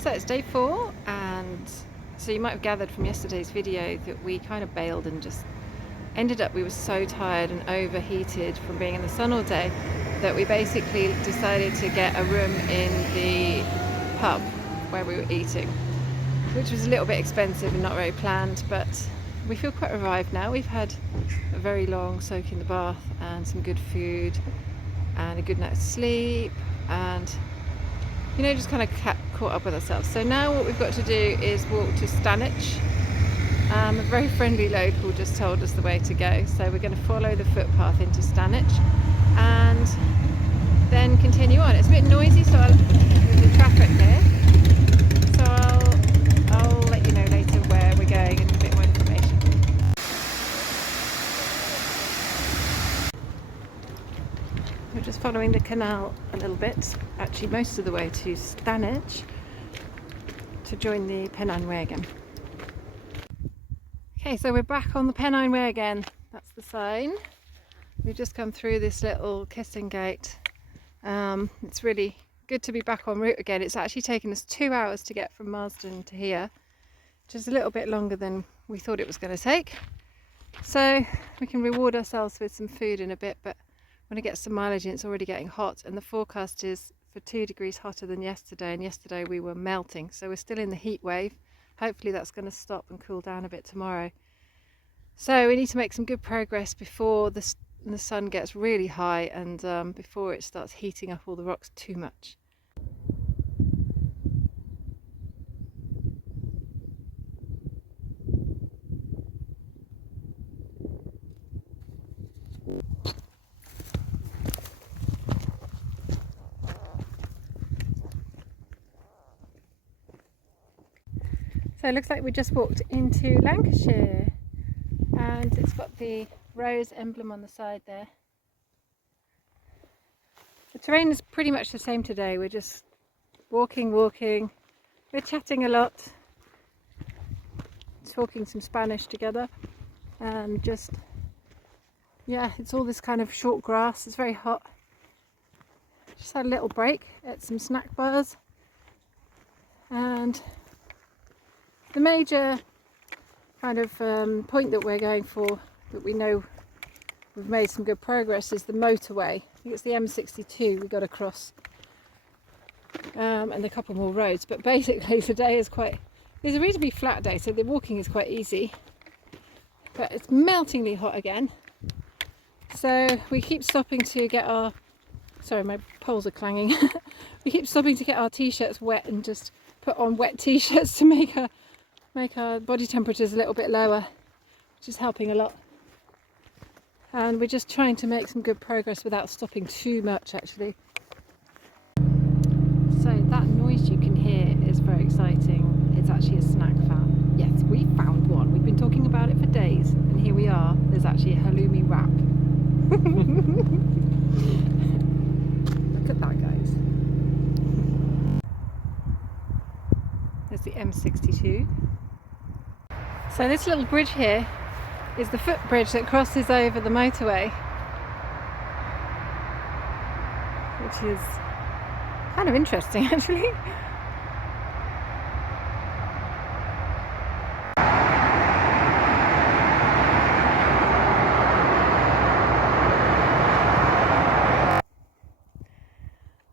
So it's day 4, and so you might have gathered from yesterday's video that we kind of bailed and just ended up, we were so tired and overheated from being in the sun all day that we basically decided to get a room in the pub where we were eating, which was a little bit expensive and not very planned, but we feel quite revived now. We've had a very long soak in the bath and some good food and a good night's sleep, and you know, just kind of caught up with ourselves. So now what we've got to do is walk to Stanwich. A very friendly local just told us the way to go, so we're going to follow the footpath into Stanwich and then continue on. It's a bit noisy, so with the traffic here, so I'll let you know later where we're going and a bit more information. We're just following the canal a little bit, actually most of the way to Stanwich, to join the Pennine Way again. Okay, so we're back on the Pennine Way again. That's the sign. We've just come through this little kissing gate. It's really good to be back en route again. It's actually taken us 2 hours to get from Marsden to here, which is a little bit longer than we thought it was going to take. So we can reward ourselves with some food in a bit, but when I get some mileage in, it's already getting hot, and the forecast is for 2 degrees hotter than yesterday, and yesterday we were melting, so we're still in the heat wave. Hopefully that's going to stop and cool down a bit tomorrow. So we need to make some good progress before the sun gets really high and before it starts heating up all the rocks too much. So it looks like we just walked into Lancashire, and it's got the rose emblem on the side there. The terrain is pretty much the same today. We're just walking, we're chatting a lot, talking some Spanish together, and just, yeah, it's all this kind of short grass. It's very hot. Just had a little break at some snack bars, and the major kind of point that we're going for, that we know we've made some good progress, is the motorway. I think it's the M62 we got across, and a couple more roads. But basically today is it's a reasonably flat day, so the walking is quite easy, but it's meltingly hot again. So we keep stopping to get our, sorry, my poles are clanging. We keep stopping to get our t-shirts wet and just put on wet t-shirts to make our body temperatures a little bit lower, which is helping a lot. And we're just trying to make some good progress without stopping too much, actually. So that noise you can hear is very exciting. It's actually a snack fan. Yes, we found one. We've been talking about it for days, and here we are. There's actually a halloumi wrap. Look at that, guys. There's the M62. So this little bridge here is the footbridge that crosses over the motorway, which is kind of interesting, actually.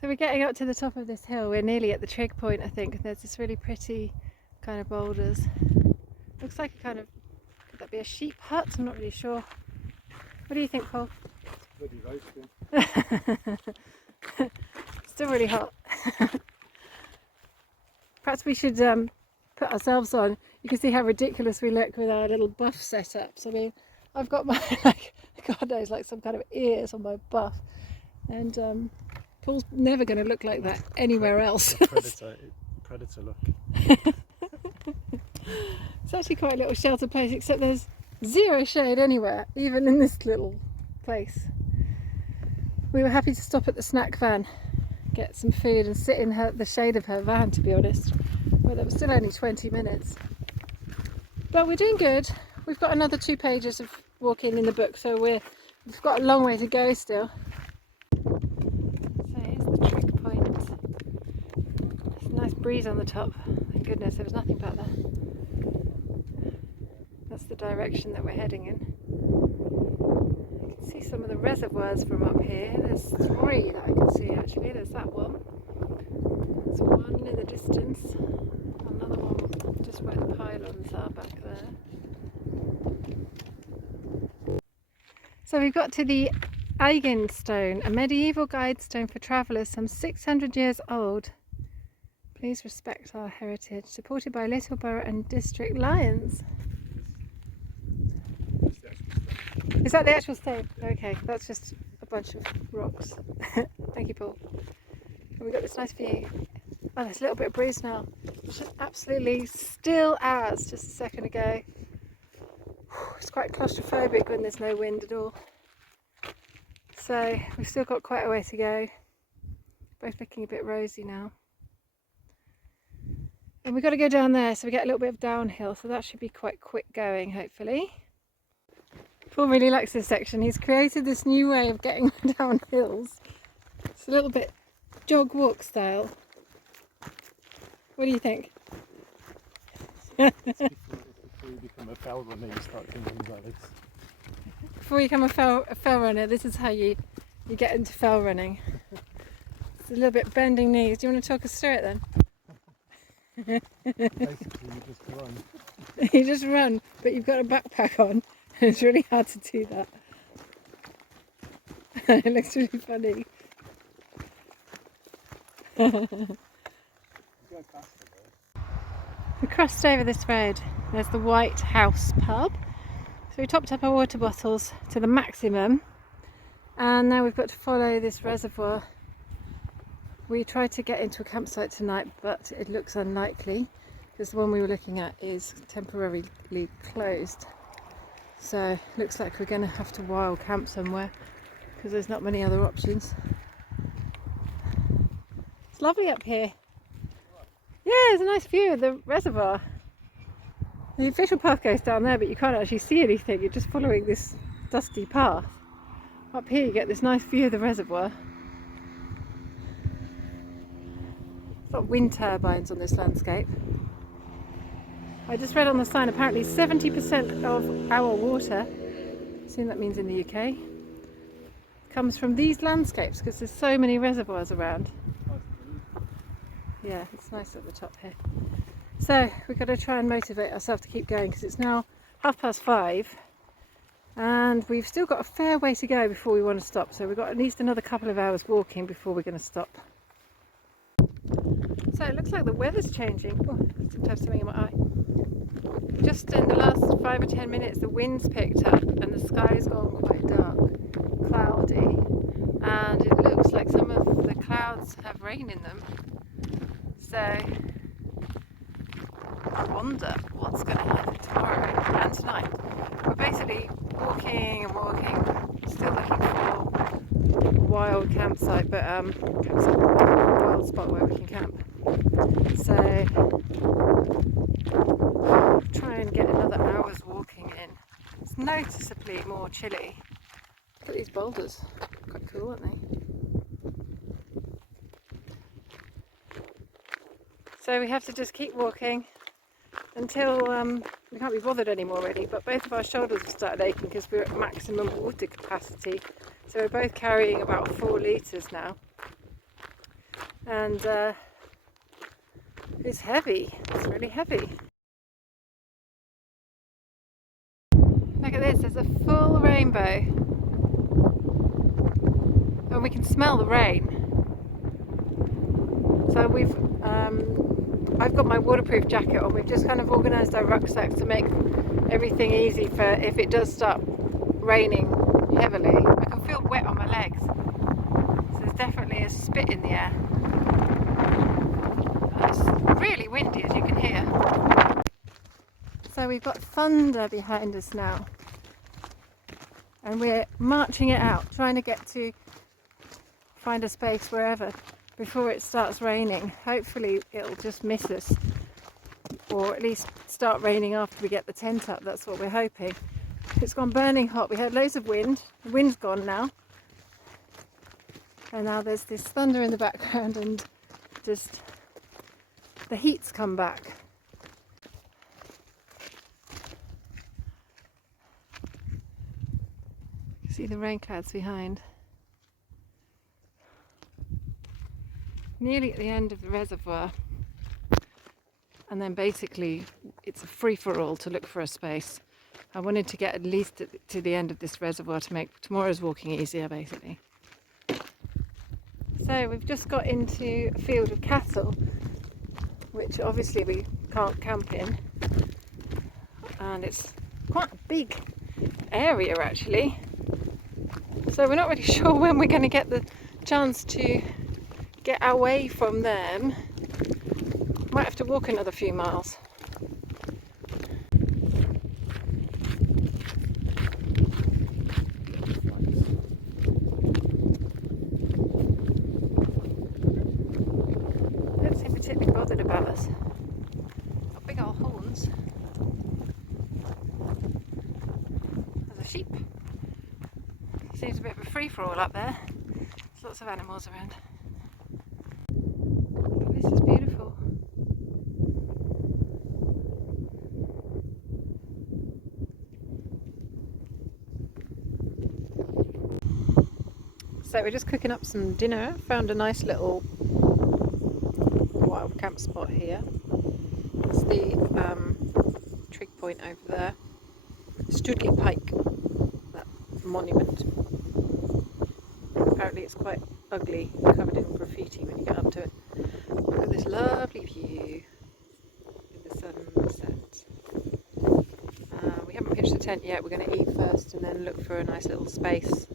So we're getting up to the top of this hill. We're nearly at the trig point, I think, and there's this really pretty kind of boulders. Looks like a kind of, could that be a sheep hut? I'm not really sure. What do you think, Paul? Bloody roasting. Still really hot. Perhaps we should put ourselves on. You can see how ridiculous we look with our little buff setups. I mean, I've got my, like, God knows, like some kind of ears on my buff, and Paul's never going to look like that anywhere else. Predator look. It's actually quite a little sheltered place, except there's zero shade anywhere, even in this little place. We were happy to stop at the snack van, get some food and sit in the shade of her van, to be honest. Well, it was still only 20 minutes. But we're doing good. We've got another 2 pages of walking in the book, so we've got a long way to go still. So here's the trig point. It's a nice breeze on the top. Thank goodness there was nothing back there. That's the direction that we're heading in. You can see some of the reservoirs from up here. There's 3 that I can see actually. There's that one. There's one in the distance. Another one just where the pylons are back there. So we've got to the Eigen Stone, a medieval guide stone for travellers some 600 years old. Please respect our heritage. Supported by Littleborough and District Lions. Is that the actual stone? Okay, that's just a bunch of rocks. Thank you, Paul. And we've got this nice view. Oh, there's a little bit of breeze now. It's just absolutely still as just a second ago. It's quite claustrophobic when there's no wind at all. So we've still got quite a way to go. Both looking a bit rosy now. And we've got to go down there, so we get a little bit of downhill, so that should be quite quick going, hopefully. Paul really likes this section. He's created this new way of getting down hills. It's a little bit jog walk style. What do you think? Before you become a fell runner, you start doing things like this. Before you become a fell runner, this is how you get into fell running. It's a little bit bending knees. Do you want to talk us through it then? Basically, you just run. You just run, but you've got a backpack on. It's really hard to do that. It looks really funny. We crossed over this road. There's the White House pub. So we topped up our water bottles to the maximum, and now we've got to follow this reservoir. We tried to get into a campsite tonight, but it looks unlikely because the one we were looking at is temporarily closed. So looks like we're going to have to wild camp somewhere because there's not many other options. It's lovely up here. Yeah, there's a nice view of the reservoir. The official path goes down there, but you can't actually see anything. You're just following this dusty path. Up here you get this nice view of the reservoir. There's got wind turbines on this landscape. I just read on the sign apparently 70% of our water, I assume that means in the UK, comes from these landscapes because there's so many reservoirs around. Yeah, it's nice at the top here. So we've got to try and motivate ourselves to keep going because it's now 5:30 and we've still got a fair way to go before we want to stop. So we've got at least another couple of hours walking before we're going to stop. So it looks like the weather's changing. Oh, I seem to have something in my eye. Just in the last 5 or 10 minutes the wind's picked up and the sky's gone quite dark, cloudy, and it looks like some of the clouds have rain in them. So I wonder what's going to happen tomorrow and tonight. We're basically walking and walking, still looking for a wild campsite, but a wild spot where we can camp. So try and get another hour's walking in. It's noticeably more chilly. Look at these boulders, quite cool, aren't they? So we have to just keep walking until we can't be bothered anymore really, but both of our shoulders have started aching because we're at maximum water capacity. So we're both carrying about 4 litres now. And it's heavy, it's really heavy. Look at this, there's a full rainbow. And we can smell the rain. So I've got my waterproof jacket on. We've just kind of organised our rucksacks to make everything easy for if it does start raining heavily. I can feel wet on my legs. So there's definitely a spit in the air. It's really windy, as you can hear. So we've got thunder behind us now. And we're marching it out, trying to get to find a space wherever before it starts raining. Hopefully it'll just miss us, or at least start raining after we get the tent up. That's what we're hoping. It's gone burning hot. We had loads of wind. The wind's gone now, and now there's this thunder in the background and just the heat's come back. See the rain clouds behind. Nearly at the end of the reservoir, and then basically it's a free-for-all to look for a space. I wanted to get at least to the end of this reservoir to make tomorrow's walking easier, basically. So we've just got into a field of cattle, which obviously we can't camp in, and it's quite a big area actually. So we're not really sure when we're going to get the chance to get away from them. Might have to walk another few miles. Don't seem particularly bothered about us. Got big old horns. There's a sheep. Seems a bit of a free-for-all up there. There's lots of animals around. But this is beautiful. So we're just cooking up some dinner. Found a nice little wild camp spot here. It's the trig point over there. Stoodley Pike, that monument. Apparently it's quite ugly, covered in graffiti when you get up to it. Look at this lovely view in the sunset. We haven't pitched the tent yet. We're going to eat first and then look for a nice little space